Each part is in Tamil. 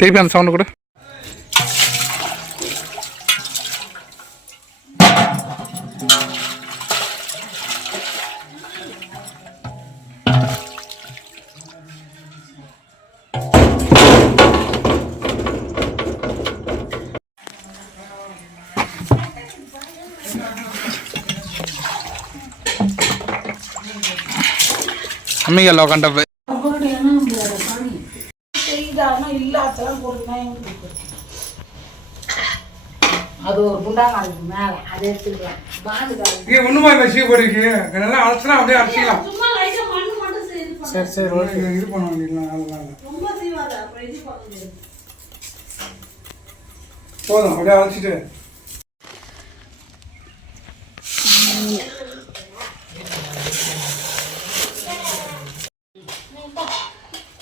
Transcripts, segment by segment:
திருப்பி அந்த சவுண்டு கூட. அம்மிகள் உக்காண்டப்ப அது ஒரு குண்டாங்க அதுக்கு மேலே. அதை எடுத்துக்கலாம். பாண்டுக்காரங்க இங்கே ஒன்றுமா இல்லை சீ போடுறீங்க நல்லா அரைச்சினா அப்படியே அரைச்சிக்கலாம். சும்மா லைட்டா மண்ணு மட்டும் சே- இது பண்ணு. சரி சரி ஓகே. இது பண்ண வேண்டியலாம் அதெல்லாம் இல்லை. ரொம்ப சீவாத அப்புறம் இது பண்ண முடியாது போதும் அப்படியே அரைச்சிட்டு.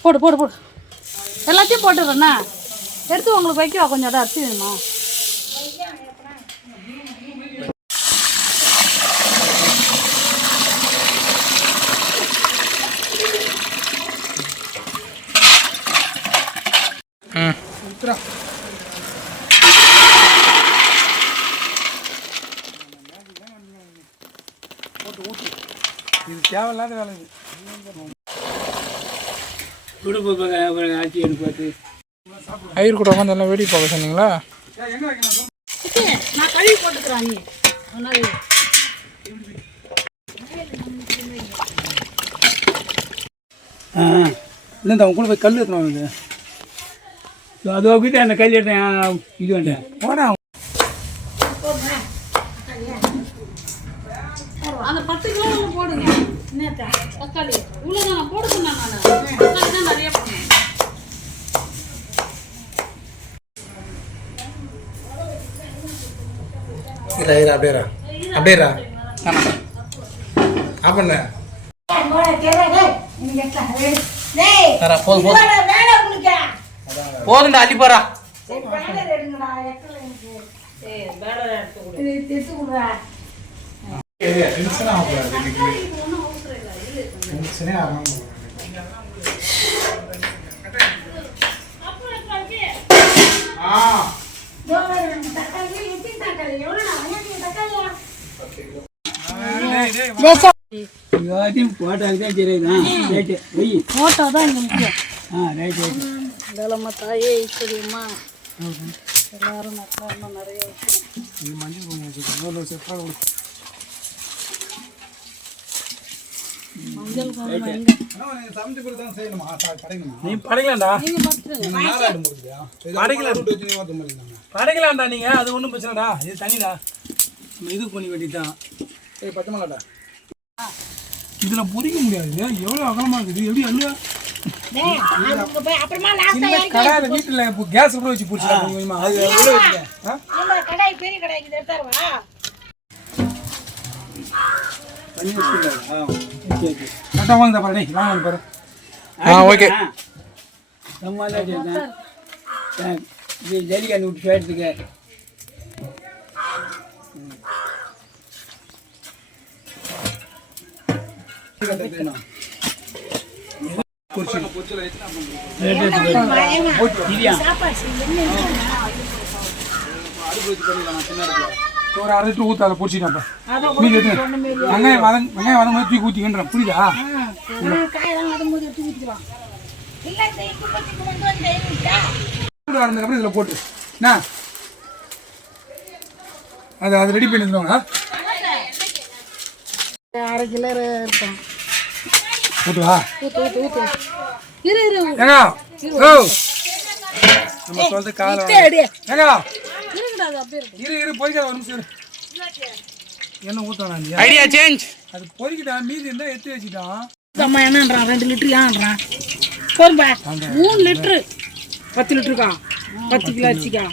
போடு போடு போடு. எல்லாத்தையும் போட்டுடுறேண்ணா. எடுத்து உங்களுக்கு வைக்கவா கொஞ்சம்? இடம் அரிசி வேணுமா? ம் இது தேவையில்லாத வேலை இது. ஐயர் கூட உட்காந்து எல்லாம் வேடிக்கை பார்க்க சொன்னீங்களா? ஏன் எங்கே வைக்கணும்? நான் கழுவி போட்டுக்கிறேன் நீ. கூட போய் கல் எடுத்துன்னு வந்து அது வைக்கிட்டு அந்த கல் எடுத்தேன். இது வேண்டேன் போடா. அந்த பத்து கிலோ ஒன்று போடுங்க. தக்காளி. இவ்வளோ தான் போட சொன்னாங்க நான். தக்காளி தான் நிறைய இல்லை இரு அப்படியே இரு. போதும் போதும். போதும்டா அள்ளி போறா. ஃபோட்டோ தான் இங்கே முக்கியம் ஆ ரைட் ரைட்டு வேலைம்மா தாயே ஈஸ்வரியம்மா எல்லாரும் நல்லா இன்னும் நிறைய மஞ்சள் குங்குமம் எங்க? சமைச்சு கொடுத்தா செய்யணுமா? படைக்கணுமா நீ படைக்கலாம்டா. நீங்க அது ஒன்றும் பிரச்சனைடா. இது தனிடா. நம்ம இது பண்ணி வேண்டியதுதான் சரி பச்சை மிளகாடா? இதில் பொறிக்க முடியாது எவ்வளோ அகலமாக இருக்குது? எப்படி அல்ல அப்புறமா லாஸ்ட் வீட்டில் இப்போ கேஸ் கூட வச்சு பிடிச்சிடலாம் கொஞ்சமா. அது கடாய் பெரிய கடாய் இது எடுத்தாருவா ஓகே ஓகே. கரெக்டாக வாங்க பாரு டேய் வாங்க பாரு. ஆ ஓகே. நம்மளால சரிதான் இது ஜல்லிக்கட்டு விட்டு சேர்த்துக்க ஒரு அரை லிட்டர் ஊற்று அதை பிடிச்சிட்டேன் வெங்காயம் வதங்க வெங்காயம் வதங்க தூக்கி ஊற்றிக்கின்றேன் புரியுதா? வரதுக்கப்புறம் இதில் போட்டு. என்ன? அது அது ரெடி பண்ணி அரை கிலோ இருக்கும் ஊற்றுவா ஊத்து ஊத்து ஊத்து. இரு இரு. ஏங்க ஓ நம்ம சொல்றது காலை ஏங்க. இருக்குடா அது அப்படியே இருக்கு. இரு இரு பொறிக்காத ஒரு நிமிஷம் என்ன இல்லையா ஐடியா சேஞ்ச் அது பொறிக்கிட்டான் மீதி இருந்தால் எடுத்து வச்சுட்டான். அம்மா என்னன்றான்? ரெண்டு லிட்டர் ஏன்றான் போரும்பா மூணு லிட்டரு. பத்து லிட்டருக்கா? பத்து கிலோ அரிசிக்கா?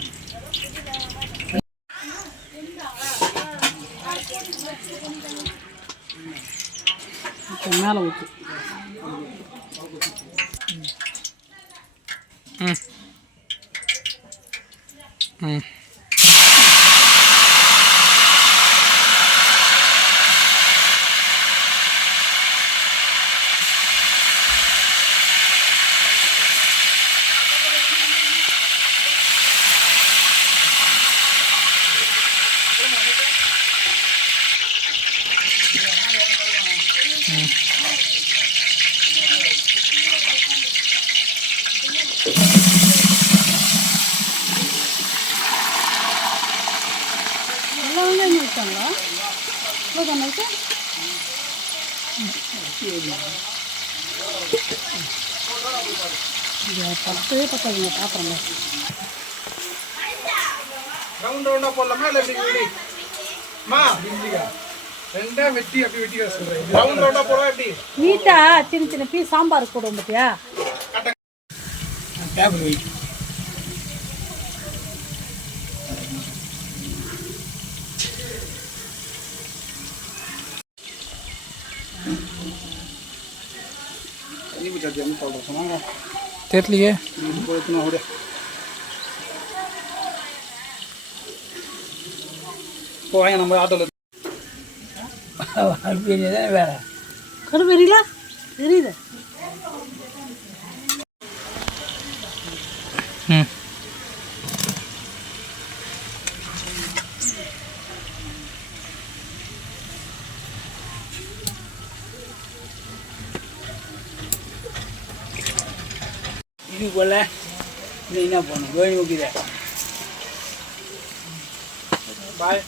மேலே ஊத்து. ம் ம் எல்லா வெங்காயம் வச்சாங்களா இவ்வளோ தானே இருக்கு இது பத்தவே பத்தாதுங்க பாத்திரங்க ரவுண்ட் ரவுண்டா போடலாமா இல்லை எப்படி எப்படி மா. ரெண்டா வெட்டி அப்படி வெட்டி சொல்றேன். ரவுண்ட் ரவுண்டா போடலாம் எப்படி நீட்டா சின்ன சின்ன பீஸ் சாம்பார் போடுவோம் பார்த்தியா பேப்பர் வை வந்து சொல்றேன் சொன்னாங்க. தெரியலையே. போயிட்டு அப்படியே. இப்போ வாங்க நம்ம ஆட்டோவில் தானே வேலை? தெரியுது. ம் இது போல. இது என்ன பண்ணும் கோழி ஊக்கித பாய்.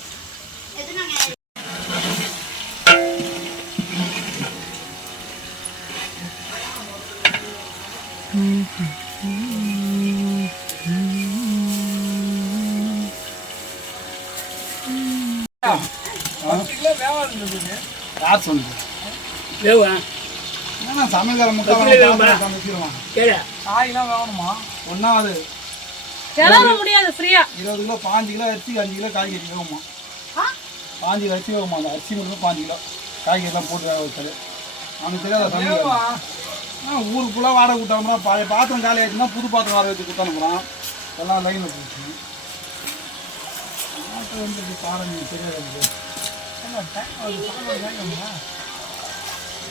வேவா என்ன சமையல்கார முட்டை பத்து கிலோ வேணுமா? சமைச்சிருவான் கேளா. காய்லாம் வேணுமா? ஒன்றாவது கிளம்ப முடியாது ஃப்ரீயா. இருபது கிலோ பாஞ்சு கிலோ அரிசி அஞ்சு கிலோ காய்கறி வேகுமா பாஞ்சு கிலோ அரிசி வேகுமா அந்த அரிசி மட்டும் பாஞ்சு கிலோ. காய்கறிலாம் போட்டு வேக அவனுக்கு தெரியாத சமையல் ஆ ஊருக்கு ஃபுல்லாக வாடகை விட்டாங்கன்னா பழைய பாத்திரம் காலி ஆச்சுன்னா புது பாத்திரம் வாடகை வச்சு கொடுத்தானுக்குறான் எல்லாம் லைனில் போச்சு. பாத்திரம் வந்து பாருங்க தெரியாது.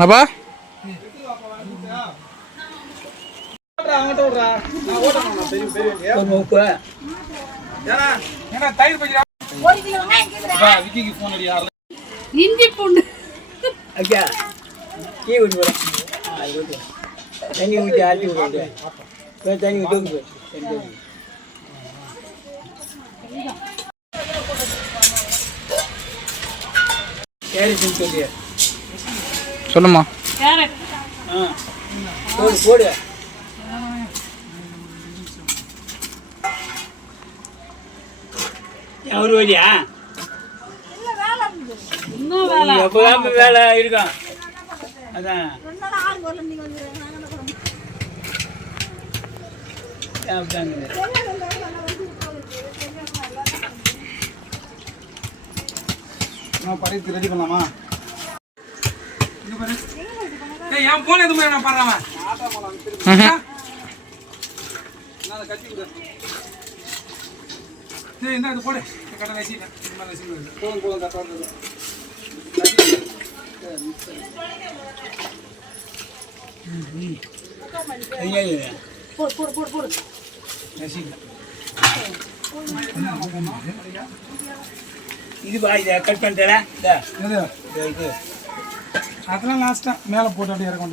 என்னப்பா? இஞ்சி பூண்டு ஐயா கீ விட்டு போகிறேன் தண்ணி ஊற்றி ஆட்டி விட்டு தண்ணி விட்டு போய் சொல்லி சொல்லுமா. ஒரு வழியா? எப்போதான் வேலை. இருக்கும் அதான். ரெண்டு நாள் ஆள் என் போன் கட்டி விடு ஏய் என்ன இது போடு. கடை வச்சுட்டேன் போதும் போதும் கரெக்டாக இருந்தது போடு போடு போடு போடு இது. கட் பண்ணிட்டேன் எது இது. அதெல்லாம் லாஸ்ட்டாக மேலே போட்டு அப்படியே இறக்க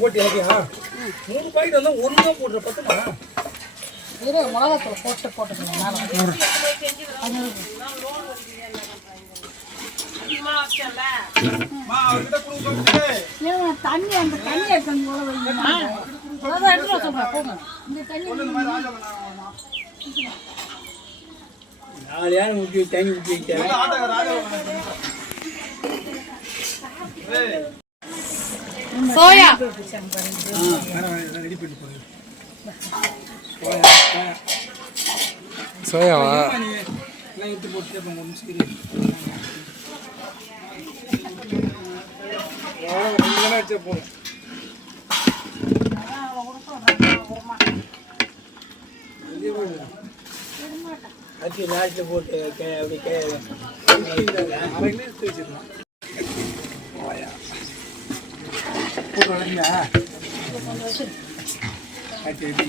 போட்டு இறக்கியா? மூணு பாக்கெட் வந்தால் ஒன்று தான் போட்டுற பத்துமா? இரு மிளகாத்தூள் போட்டு போட்டுக்கலாம் மேலே. மா அவர்கிட்ட கொடுக்க தண்ணி அந்த தண்ணி எடுத்து போங்க இந்த தண்ணி தண்ணி ஆட்டோ ராஜா சோயா. சோயாவா? எடுத்து போட்டு ஒரு நிமிஷம் ரெண்டு வேலை வச்சா போதும். அரிசி லாஸ்ட்டில் போட்டு அப்படி அரை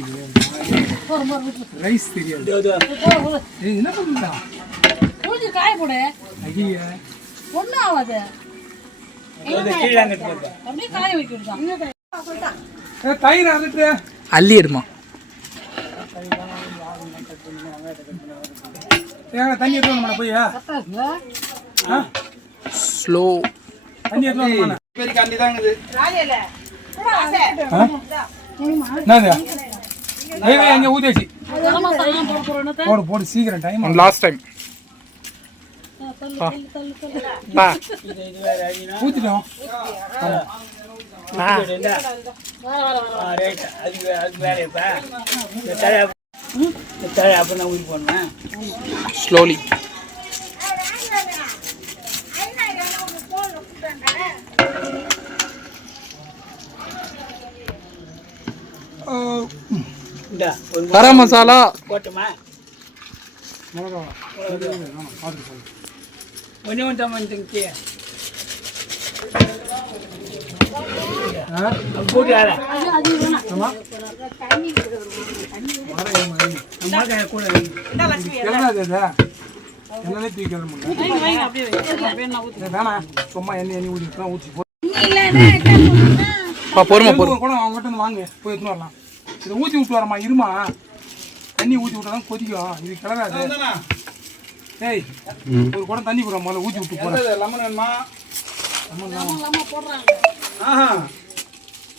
கிலோ. ரைஸ் தெரியாது என்ன பண்ணுறா காய போடு ஐயா ஒன்றும் ஆகாது அப்படியே காய வைக்கிட்டு ஏ, தயிர் அறுத்து அள்ளி எடுமா. தண்ணி எடுத்து போய் ஆ? ஸ்லோ தண்ணி எடுத்து பெரிய காண்டி தான் இது போறோம் போடு போடு சீக்கிரம் டைம் லாஸ்ட் டைம் போடணும்? ஸ்லோலி. கரம் மசாலா. போட்டுமா? ஒன்றே ஒன்று பா பொறுமை பொறுமை. கூட அவங்ககிட்ட இருந்து வாங்க போய் எடுத்துன்னு வரலாம். இதை ஊற்றி விட்டு வரமா இருமா? தண்ணி ஊற்றி விட்டா தான் கொதிக்கும். இது கிளறாது. ஏய் ஒரு குடம் தண்ணி கூட முதல்ல ஊற்றி விட்டு போகிறேன் லெமன் வேணுமா? இல்லாம போடுறாங்க. ஆஹா.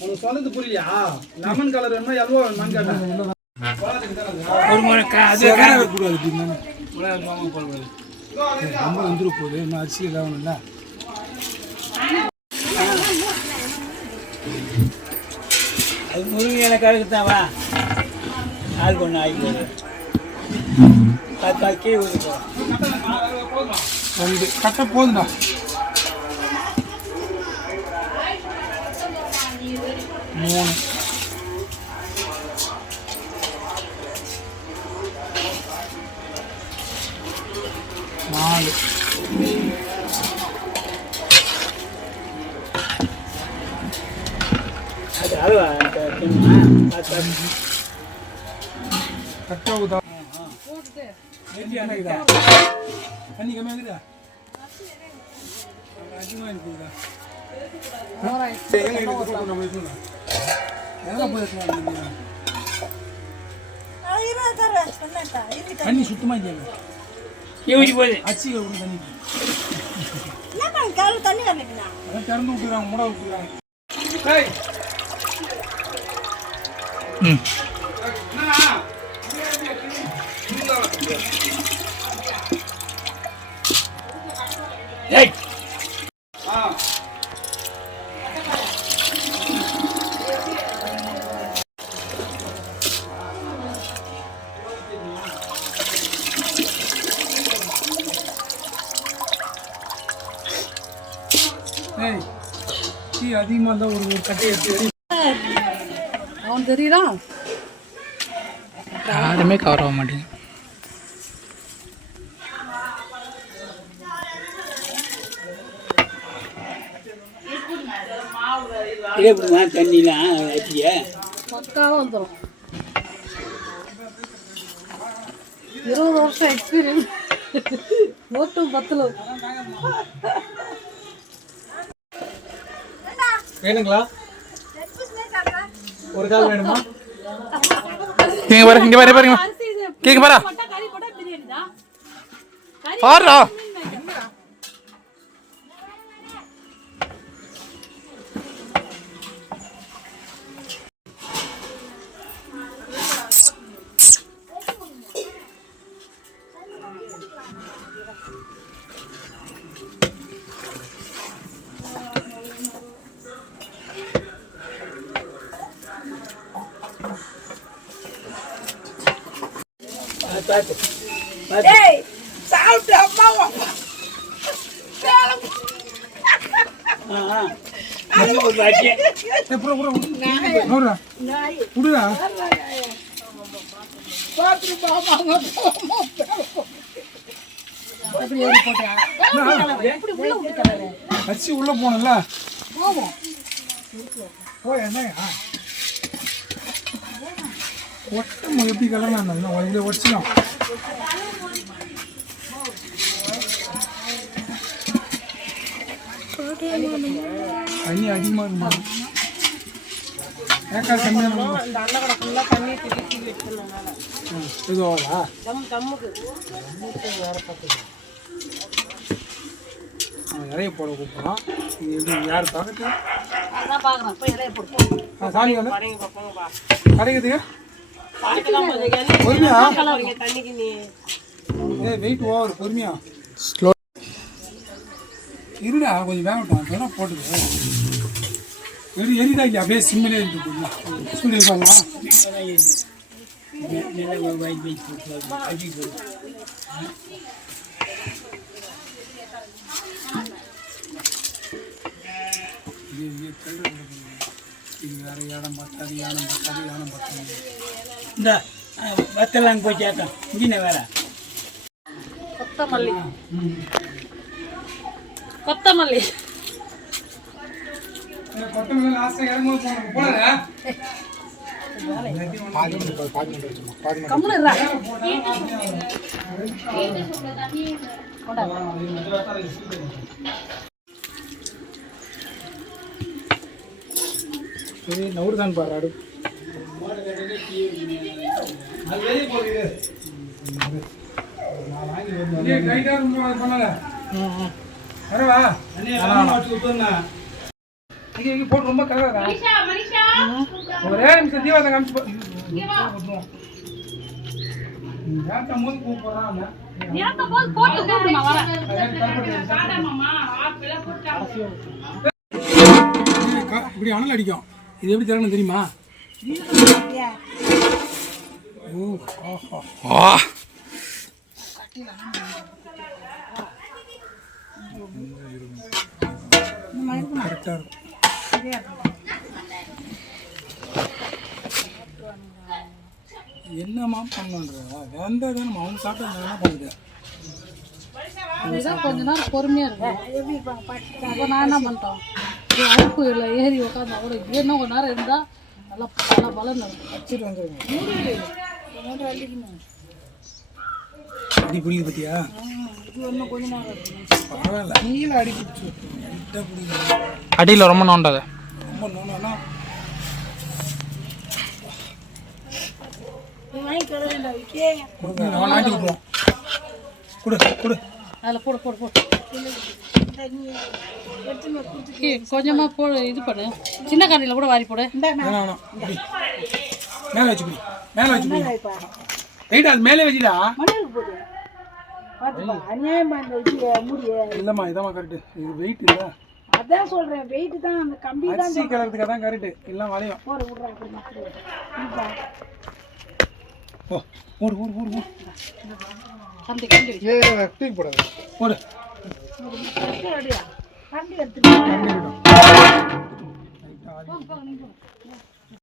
உனக்கு சொன்னது புரியலையா? லெமன் கலர் வேணுமா எல்லோ வேணுமான்னு கேட்டேன். ஒரு முறை அது கூடாது ரொம்ப வந்துரு போகுது இன்னும் அரிசி இல்லை. அது முருங்கை இலை கழுகு தான் வா. ஆள் ஒன்று ஆகி போகுது அது கீழே ஊற்றி போகிறோம் ரெண்டு கட்ட போதுண்ணா ஊதா தண்ணி கம்மியாக இருக்குதா அதிகமாக இருக்குதா தண்ணி சுத்தமாக இல்லையா? அச்சி தண்ணி திறந்து விட்டுறாங்க முடை ம். அதிகமாக இருந்தால் ஒரு ஒரு கட்டையை எடுத்து அவன் தெரியலாம் யாருமே கவர் ஆக மாட்டேங்குது. இதே இப்படி தண்ணிலாம் பக்காவாக வந்துடும் இருபது வருஷம் எக்ஸ்பீரியன்ஸ் ஓட்டும் பத்தில். வேணுங்களா? ஒரு கால் வேணுமா? இங்க பாரு இங்க பாரு பாருங்க. கேக்க பாரா. பாருடா. விட்டுட்டாரு அரிசி உள்ள போனல ஒட்டம் எப்படி கலனா இதில் ஒடிச்சிடும். தண்ணி அதிகமாக இருக்குமா? இந்த அண்ணகடை ஃபுல்லாக தண்ணி தம் தம்முக்கு. அவன் இறைய போட கூப்பிட்றான் இது எப்படி யார் பார்க்கறது? அதான் பார்க்குறேன் போய் இலைய போட்டு ஆ சாமி வந்து. படங்க பார்ப்போங்கப்பா கிடைக்கிறதுக்கு பார்க்கலாம் கொஞ்சம் எண்ணெய் பொறுமையா? கலவரீங்க தண்ணிக்கு நீ? ஏ வெயிட் ஓவர் பொறுமையா. ஸ்லோ இருடா கொஞ்சம் வேகட்டும். போட்டுது எரி எரிதா இல்லையா அப்படியே சிம்மிலே இருந்து போடலாம் சூரிய பார்க்கலாம் நல்ல ஒரு வாய் வைத்து அடிக்கு இது வேற இடம் பத்தாது யானம் பத்தாது யானம் பத்தாது இந்த போய் சேர்த்தோம். வேற. கொத்தமல்லி. கொத்தமல்லி. கொட்டை லாஸ்ட்டாக இறங்கும்போது போனோம் போனதா பாதி பாதி பாதி கம்முன்னு இருடா. சரி நவுறு தான் அடு போட்டு ரொம்ப கலரா ஒரே நிமிஷம் தீபாவளி காமிச்சு மூஞ்சி கூப்பிடுறான் ஏத்தம் போது போட்டு. இப்படி அனல் அடிக்கும். இது எப்படி தரணும் தெரியுமா? ஓ ஆஹா. ஆ. கரெக்டாக இருக்கும். என்னம்மா பண்ணுன்றா வெந்தா தானே அவங்க சாப்பிட்டு என்ன பண்ணுது இதுதான் கொஞ்ச நேரம் பொறுமையா இருக்கும் அப்ப நான் என்ன பண்ணிட்டோம்? அடுப்பு இல்லை. ஏறி உட்காந்தா கூட இன்னும் கொஞ்ச நேரம் இருந்தா நல்லா பல பலன் இருக்கும். வச்சுட்டு வந்துருங்க. அடி பிடிக்குது பத்தியா? பரவாயில்ல. நீல அடி பிடிச்சி அடியில் ரொம்ப நோண்டாத. ரொம்ப நோனா வாங்கி தர வேண்டாம் விக்கே கொடுங்க நான் நாட்டி விட்டுருவோம் கொடு கொடு. அதில் போடு போடு போடு. கீ- கொஞ்சமா போடு இது பண்ணு. சின்ன கண்ணியில் கூட வாரி போடு. மேலே வச்சு மேலே வச்சு அது மேலே வச்சுடா. இல்லைம்மா இதாம்மா கரெக்டு இது வெயிட் இல்லை. அதான் சொல்றேன் வெயிட் தான் அந்த கம்பி தான் அரிசி கலர்றதுக்கு தான் கரெக்டு எல்லாம் வளையும். போட விட்றா அப்படி ஓ ஓடு ஓடு ஓடு ஓடு கண்டி கண்டி ஏ தூக்கி போடாது. ஓடு கம்பி எடுத்துட்டு கம்பி ஆடி.